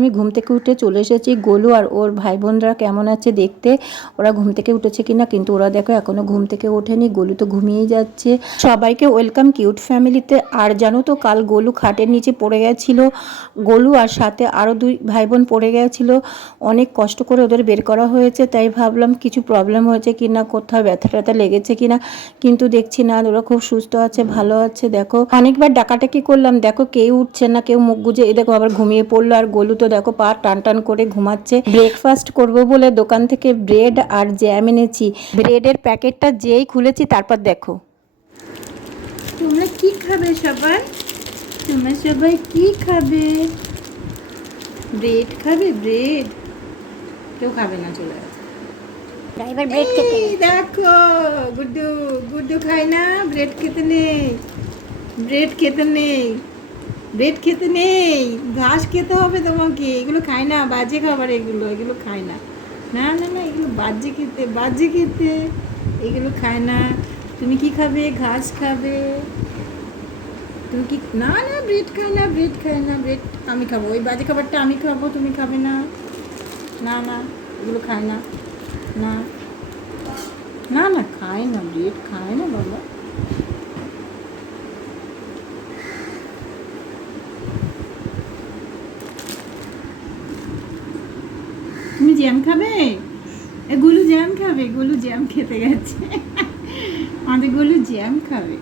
আমি ঘুম থেকে উঠে চলে এসেছি। গোলু আর ওর ভাই বোনরা কেমন আছে দেখতে, ওরা ঘুম থেকে উঠেছে কিনা, কিন্তু ওরা দেখো এখনো ঘুম থেকে ওঠেনি। গোলু তো ঘুমিয়েই যাচ্ছে। সবাইকে ওয়েলকাম কিউট ফ্যামিলিতে। আর জানো তো কাল গোলু খাটের নিচে পড়ে গেছিল, গোলু আর সাথে আরও 2 ভাই বোন পড়ে গেছিল। অনেক কষ্ট করে ওদের বের করা হয়েছে, তাই ভাবলাম কিছু প্রবলেম হয়েছে কিনা, কোথাও ব্যথা ট্যাথা লেগেছে কিনা, কিন্তু দেখছি না, ওরা খুব সুস্থ আছে, ভালো আছে। দেখো অনেকবার ডাকাটাকি করলাম, দেখো কেউ উঠছে না, কেউ মুখ গুজে এই দেখো আবার ঘুমিয়ে পড়লো। আর গোলু তো দেখো পা টান টান করে ঘুমাচ্ছে। ব্রেকফাস্ট করব বলে দোকান থেকে ব্রেড আর জ্যাম এনেছি। ব্রেডের প্যাকেটটা যেই খুলেছি তারপর দেখো। তোমরা কি খাবে সবাই? তোমরা সবাই কি খাবে? ব্রেড খাবে? ব্রেড কেউ খাবে না, চলে যাবে। ড্রাইভার ব্রেড খেতে এই দেখো গুড্ডু, গুড্ডু খায় না, ব্রেড খেতে নেই, ব্রেড খেতে নেই, ব্রেড খেতে নেই, ঘাস খেতে হবে তোমাকে। এগুলো খায় না, বাজে খাবার এগুলো, এগুলো খায় না। না না না, এগুলো বাজে খেতে, বাজে খেতে, এগুলো খায় না। তুমি কি খাবে? ঘাস খাবে। তুমি কি? না না, ব্রেড খায় না, ব্রেড খায় না, ব্রেড আমি খাবো, ওই বাজে খাবারটা আমি খাবো, তুমি খাবে না। না না, এগুলো খায় না। না না না, খায় না, ব্রেড খায় না বাবা। তুমি জ্যাম খাবে? গোলু জ্যাম খাবে, গোলু জ্যাম খেতে গেছে। আমাদের গোলু জ্যাম খাবে।